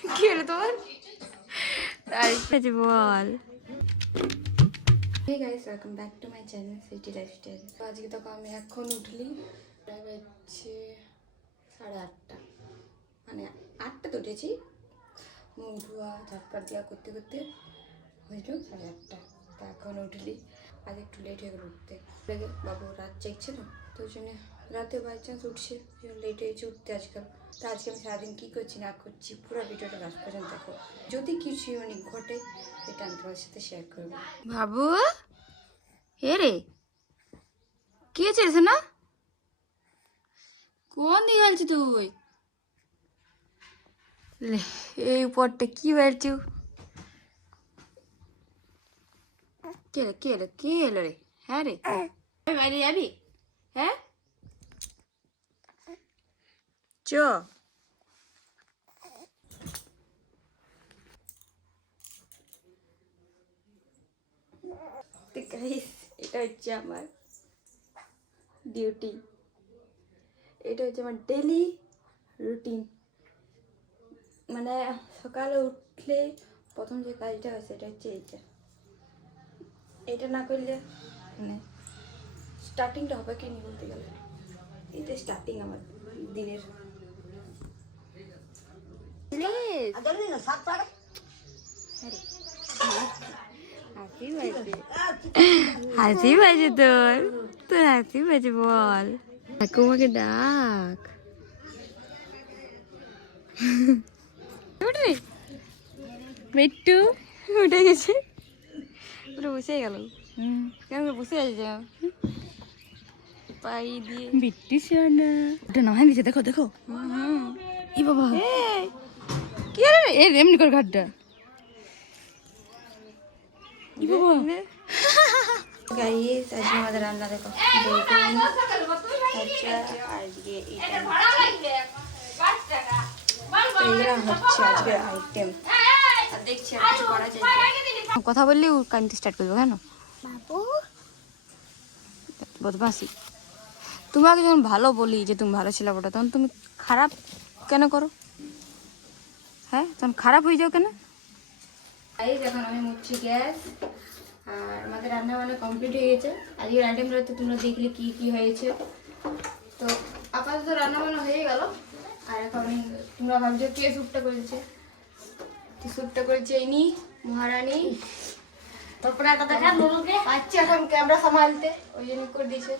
কি হলো তোমার? বল। Hey guys, welcome back to my channel City Lifestyle. তো আজকে তো আমি এখন উঠলি প্রায় বাজছে 8:30, মানে 8টা তো উঠেছি, মুখ ধোয়া ঝটপট দেওয়া করতে করতে হয়েছিল 8:30। তা এখন উঠলি, আজ একটু লেট হয়ে গেল উঠতে, বাবু রাত জাগছে না, তো ওই জন্য রাতে বাই চান্স উঠছে, লেট হয়েছে উঠতে আজকাল। তো আজকে আমি সারাদিন কী করছি না করছি পুরো ভিডিওটা লাস্ট পর্যন্ত দেখো, যদি কিছু ইউনিক ঘটে এটা আমি তোমার সাথে শেয়ার করবো। বাবু হে রে, কি হয়েছে না? কোন দিকে গেলছি তুই? এই উপরটা কি বেড়ছু? কে এলো কে এলো কে এলো রে? হ্যাঁ রে, বাইরে যাবি? হ্যাঁ চ। এটা হচ্ছে আমার ডিউটি, এটা হচ্ছে আমার ডেলি রুটিন। মানে সকালে উঠলে প্রথম যে কাজটা হয় সেটা হচ্ছে এইটা, এটা না করলে মানে স্টার্টিংটা হবে কি নি বলতে গেলে, এটা স্টার্টিং আমার দিনের। হাসি বাজে তোর, তোর হাসি বাজে, বল ঠাকুমাকে ডাক। মিট্টু উঠে গেছে, পুরো বসে গেল। কেন বসে আছে পাই দিয়ে? বিট্টু সোনা ওটা নামাই দিছে, দেখো দেখো। ই বাবা কি রে, এমনি করে ঘাটটা গাইস। আজকে আমাদের রান্না দেখো, বেগুন আজকে এইগুলো হচ্ছে আজকে আইটেম। দেখছি আর কিছু করা যায়। কথা বললে কানতে স্টার্ট করবো কেন বাবু? বদমাসি। তোমাকে যখন ভালো বলি যে তুমি ভালো ছিল ওটা, তখন তুমি খারাপ কেন করো? হ্যাঁ, তখন খারাপ হয়ে যাও কেন? এখন আমি মুছছি গ্যাস, আর আমাদের রান্না বান্না কমপ্লিট হয়ে গেছে। আজকের আইটেমগুলোতে তোমরা দেখলে কি কি হয়েছে। তো আপাতত রান্না বান্না হয়ে গেল। আর এখন তোমরা ভাবছো কে স্যুপটা করেছে, স্যুপটা করেছে ইনি মহারানী। তারপরে একটা দেখা নুরুকে পাচ্ছি এখন ক্যামেরা সামালতে, ওই জন্য করে দিয়েছে।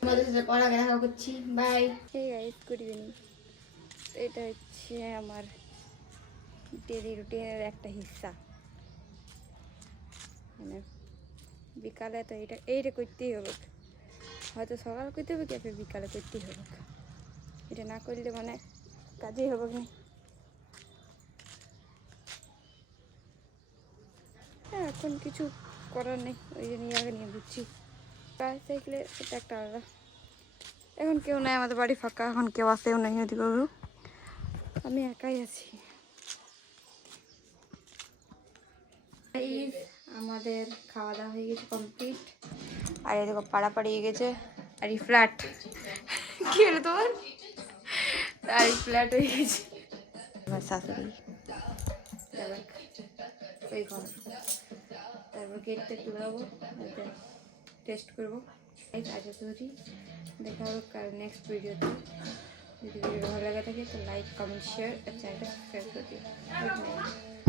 তোমাদের সাথে পরে দেখা করছি, বাই। এই গাইস গুড ইভিনিং। এটা হচ্ছে আমার ডেলি রুটিনের একটা হিস্সা। মানে বিকালে তো এইটা করতেই হবে, হয়তো সকাল করতে হবে কি বিকালে করতেই হবে। এটা না করলে মানে কাজেই হবে না। হ্যাঁ, এখন কিছু করার নেই, ওই জন্য আগে নিয়ে বুঝছি। কাজ থাকলে সেটা একটা আলাদা। এখন কেউ নাই, আমাদের বাড়ি ফাঁকা, এখন কেউ আসেও নাই ওদিকে, আমি একাই আছি। আমাদের খাওয়া দাওয়া হয়ে গেছে কমপ্লিট, আর এই দেখো পাড়া পাড়িয়ে গেছে, আর এই ফ্ল্যাট কি হলো তোমার? আর এই ফ্ল্যাট হয়ে গেছে আমার শাশুড়ি, ওই ঘর। তারপর গেটটা একটু লাগাবো, টেস্ট করবো। আজ তৈরি দেখা হোক আর নেক্সট ভিডিওতে। যদি ভিডিও ভালো লাগে থাকে তো লাইক কমেন্ট শেয়ার আর চ্যানেলটা সাবস্ক্রাইব করে দিও। Good night.